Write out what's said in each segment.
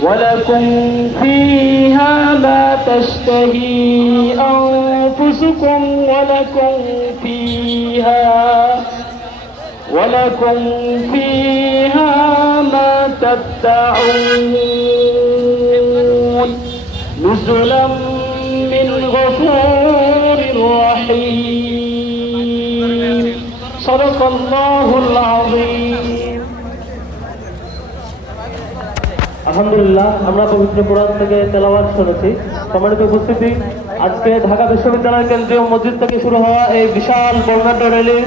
ولكم فيها ما تشتهي أنفسكم ولكم فيها ولكم فيها ما تدعون نزلا من غفور رحيم. صدق الله العظيم. আলহামদুলিল্লাহ, আমরা পবিত্র কোরআন থেকে তেলাওয়াত শুনেছি। সম্মানিত উপস্থিতি, আজকে ঢাকা বিশ্ববিদ্যালয় কেন্দ্রীয় মসজিদ থেকে শুরু হওয়া এই বিশাল বর্ণাঢ্য র্যালির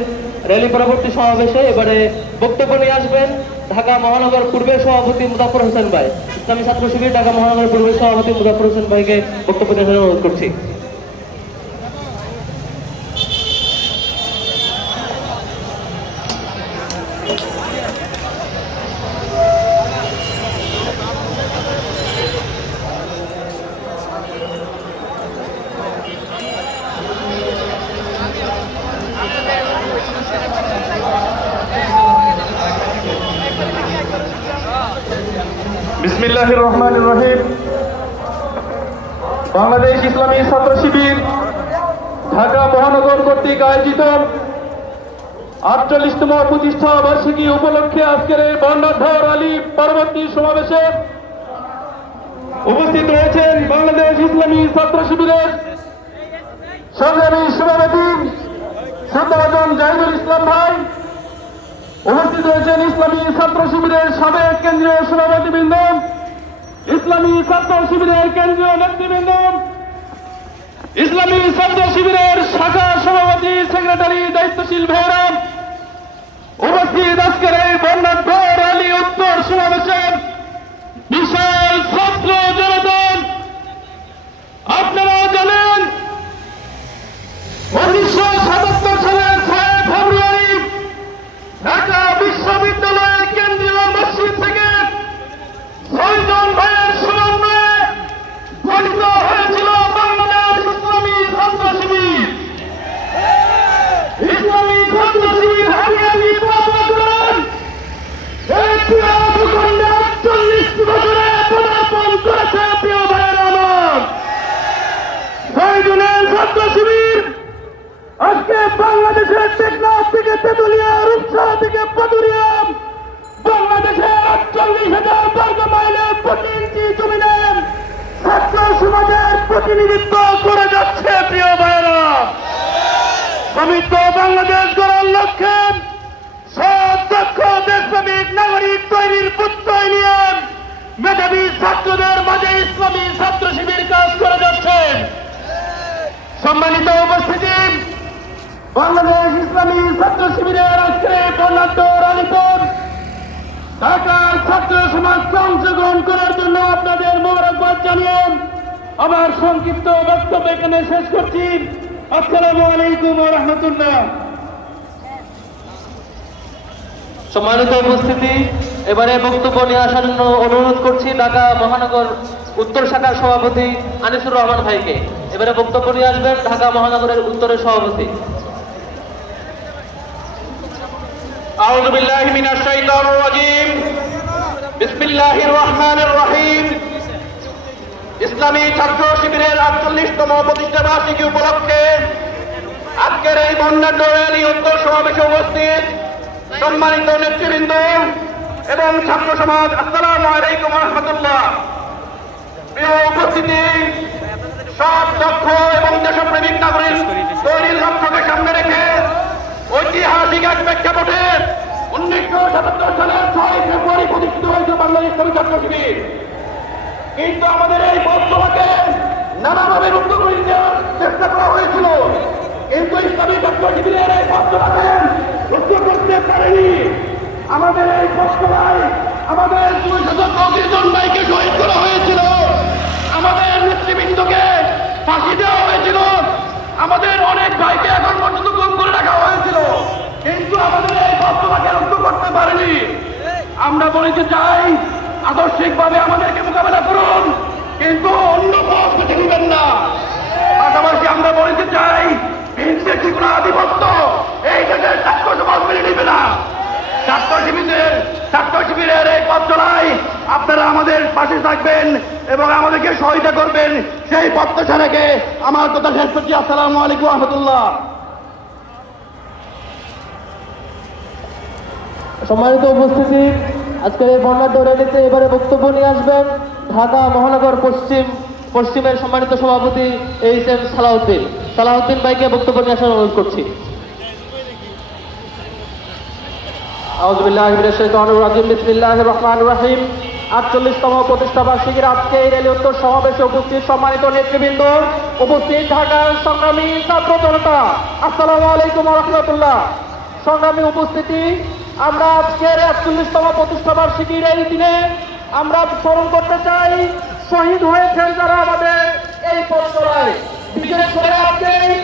র্যালি পরবর্তী সমাবেশে এবারে বক্তব্য নিয়ে আসবেন ঢাকা মহানগর পূর্বের সভাপতি মুজাফর হোসেন ভাই। ইসলামী ছাত্র শিবির ঢাকা মহানগর পূর্বের সভাপতি মুজাফর হোসেন ভাইকে বক্তব্য দেওয়ার অনুরোধ করছি। বিসমিল্লাহ রহমান রহিম। বাংলাদেশ ইসলামী ছাত্র শিবির, ঢাকা মহানগর কর্তৃক আয়োজিত আটচল্লিশতম প্রতিষ্ঠা বার্ষিকী উপলক্ষে আজকের এই বর্ণাঢ্য আলী পরবর্তী সমাবেশে উপস্থিত রয়েছেন বাংলাদেশ ইসলামী ছাত্র শিবিরের সংগ্রামী সভাপতি শ্রদ্ধাভাজন জাহিদুল ইসলাম ভাই। উপস্থিত রয়েছেন ইসলামী ছাত্র শিবিরের সাবেক কেন্দ্রীয় সভাপতিবৃন্দ ইসলামী ছাত্র শিবিরের কেন্দ্রীয় নেতৃবৃন্দ, ইসলামী ছাত্র শিবিরের শাখা সভাপতি সেক্রেটারি দায়িত্বশীল ভাইরা ছাত্র শিবির। আজকে বাংলাদেশের টেকনাফ থেকে তেতুলিয়া, রূপসা থেকে পাতুরিয়া বাংলাদেশের আটচল্লিশ হাজার বর্গ মাইলের প্রতি ইঞ্চি জমিনে ছাত্র সমাজের প্রতিনিধিত্ব করে যাচ্ছে, প্রিয় ভাইয়েরা। পবিত্র বাংলাদেশ গড়ার লক্ষ্যে দক্ষ দেশপ্রেমিক নাগরিক তৈরির প্রত্যয় নিয়ে মেধাবী ছাত্রদের মাঝে ইসলামী ছাত্র শিবির কাজ করে যাচ্ছেন সম্মানিত উপস্থিতি, বাংলাদেশ ইসলামী ছাত্র শিবিরের আজকে বর্ণাঢ্য ঢাকার ছাত্র সমাজ অংশগ্রহণ করার জন্য আপনাদের মোবারকবাদ জানিয়ে আমার সংক্ষিপ্ত বক্তব্য এখানে শেষ করছি। আসসালামু আলাইকুম রহমতুল্লাহ সম্মানিত উপস্থিতি, এবারে বক্তব্য নিয়ে আসার জন্য অনুরোধ করছি ঢাকা মহানগর উত্তর শাখার সভাপতি আনিসুর রহমান ভাইকে এবারে বক্তব্য নিয়ে আসবেন ঢাকা মহানগরের উত্তরের সভাপতি أعوذ بالله من الشيطان الرجيم بسم الله الرحمن الرحيم ইসলামী ছাত্র শিবিরের আটচল্লিশতম প্রতিষ্ঠা বার্ষিকী উপলক্ষে আজকের এই বন্যাঢ্য র্যালি উত্তর সমাবেশে উপস্থিত সম্মানিত নেতৃবৃন্দ এবং ছাত্র সমাজ আসসালামু আলাইকুম রহমতুল্লাহ প্রিয় উপস্থিতি সব দক্ষ এবং দেশপ্রেমিক নাগরিক তৈরির লক্ষ্যকে সামনে রেখে ঐতিহাসিক এক প্রেক্ষাপটে উনিশশো সাতাত্তর সালের ছয় ফেব্রুয়ারি প্রতিষ্ঠিত হয়েছে বাংলাদেশ ইসলামী ছাত্র শিবির কিন্তু আমাদের এই বক্তব্যকে নানাভাবে রুদ্ধ করে দেওয়ার চেষ্টা করা হয়েছিল। কিন্তু ইসলামী ছাত্র শিবিরের এই বক্তব্যকে রুদ্ধ করতে পারেনি। আমাদের এই বক্তব্যায় আমাদের দুই শত পঁচিশ জন শহীদ করা হয়েছিল। আমাদের নেতৃবৃন্দকে ফাঁসি দেওয়া হয়েছিল। আমাদের অনেক ভাইকে এখন পর্যন্ত গুম করে রাখা হয়েছিল। কিন্তু আমাদের এই বক্তব্যকে রুদ্ধ করতে পারেনি। আমরা বলতে চাই, আদর্শিকভাবে আমাদেরকে মোকাবেলা করুন, কিন্তু অন্য পথ বেছে নেবেন না। পাশাপাশি আমরা বলতে চাই হিন্দু কোনো আধিপত্য এই দেশের ছাত্র সমাজ মেনে নেবে না ছাত্র শিবিরের ছাত্র শিবিরের এই পথ চলায় আপনারা আমাদের পাশে থাকবেন এবং আমাদেরকে সহায়তা করবেন সেই প্রত্যাশা রেখে আমার কথা শেষ করছি। আসসালামু আলাইকুম রহমতুল্লাহ। সম্মানিত উপস্থিতি আজকের এই বর্ণাঢ্য র্যালিতে এবারে বক্তব্য নিয়ে আসবেন ঢাকা মহানগর পশ্চিম পশ্চিমের সম্মানিত সভাপতি এইচ এম সালাউদ্দিন। সালাউদ্দিন ভাইকে বক্তব্য নিয়ে আসার অনুরোধ করছি। রহিম। আটচল্লিশতম প্রতিষ্ঠা বার্ষিকীর আজকে এই রেলি উত্তর সমাবেশে উপস্থিত সম্মানিত নেতৃবৃন্দ, উপস্থিত ঢাকার সংগ্রামী ছাত্র জনতা, আসসালামু আলাইকুম রহমতুল্লাহ সংগ্রামী উপস্থিতি, আমরা আজকের একচল্লিশতম প্রতিষ্ঠা বার্ষিকীর এই দিনে আমরা স্মরণ করতে চাই, শহীদ হয়েছেন যারা আমাদের এই পরিচয় বিশেষ করে আজকে এই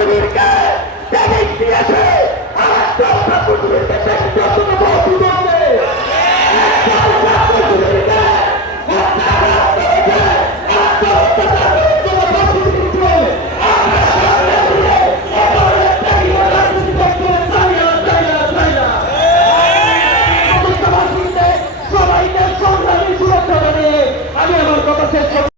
মুসলিমকে দিয়েছে আর যত মুসলিমকে যত